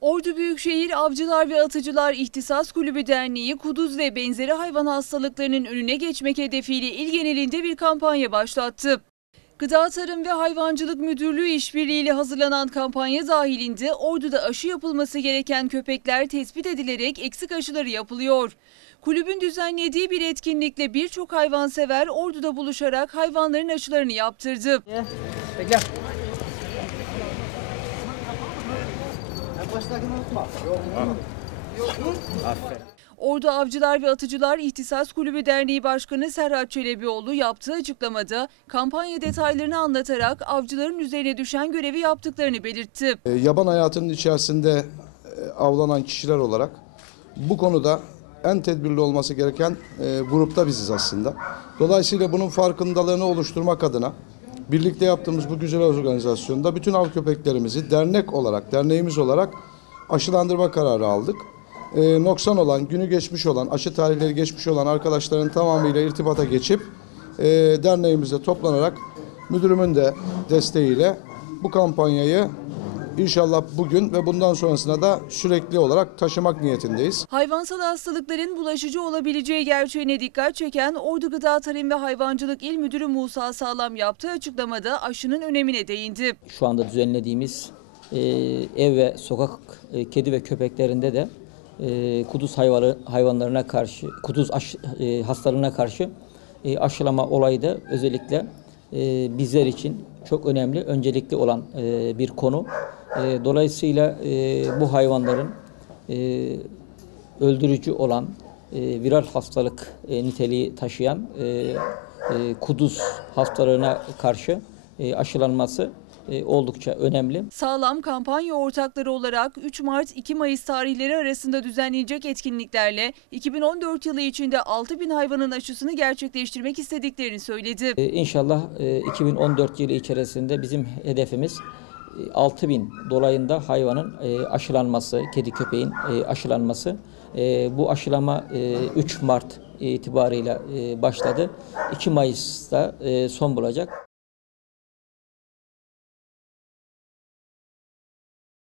Ordu Büyükşehir Avcılar ve Atıcılar İhtisas Kulübü Derneği kuduz ve benzeri hayvan hastalıklarının önüne geçmek hedefiyle il genelinde bir kampanya başlattı. Gıda Tarım ve Hayvancılık Müdürlüğü işbirliğiyle hazırlanan kampanya dahilinde Ordu'da aşı yapılması gereken köpekler tespit edilerek eksik aşıları yapılıyor. Kulübün düzenlediği bir etkinlikle birçok hayvansever Ordu'da buluşarak hayvanların aşılarını yaptırdı. Bekle. Ordu Avcılar ve Atıcılar İhtisas Kulübü Derneği Başkanı Serhat Çelebioğlu yaptığı açıklamada kampanya detaylarını anlatarak avcıların üzerine düşen görevi yaptıklarını belirtti. E, yaban hayatının içerisinde e, avlanan kişiler olarak bu konuda en tedbirli olması gereken e, grupta biziz aslında. Dolayısıyla bunun farkındalığını oluşturmak adına birlikte yaptığımız bu güzel organizasyonda bütün av köpeklerimizi dernek olarak, derneğimiz olarak aşılandırma kararı aldık. E, noksan olan, günü geçmiş olan, aşı tarihleri geçmiş olan arkadaşların tamamıyla irtibata geçip e, derneğimizde toplanarak müdürümün de desteğiyle bu kampanyayı İnşallah bugün ve bundan sonrasında da sürekli olarak taşımak niyetindeyiz. Hayvansal hastalıkların bulaşıcı olabileceği gerçeğine dikkat çeken Ordu Gıda Tarım ve Hayvancılık İl Müdürü Musa Sağlam yaptığı açıklamada aşının önemine değindi. Şu anda düzenlediğimiz e, ev ve sokak e, kedi ve köpeklerinde de e, kuduz hayvanı, hayvanlarına karşı, kuduz aş, e, hastalığına karşı e, aşılama olayı da özellikle e, bizler için çok önemli, öncelikli olan e, bir konu. E, dolayısıyla e, bu hayvanların e, öldürücü olan e, viral hastalık e, niteliği taşıyan e, e, kuduz hastalığına karşı e, aşılanması e, oldukça önemli. Sağlam kampanya ortakları olarak 3 Mart 2 Mayıs tarihleri arasında düzenlenecek etkinliklerle 2014 yılı içinde 6 bin hayvanın aşısını gerçekleştirmek istediklerini söyledi. E, İnşallah e, 2014 yılı içerisinde bizim hedefimiz e, 6000 dolayında hayvanın e, aşılanması, kedi köpeğin e, aşılanması. E, Bu aşılama e, 3 Mart itibarıyla e, başladı. 2 Mayıs'ta e, son bulacak.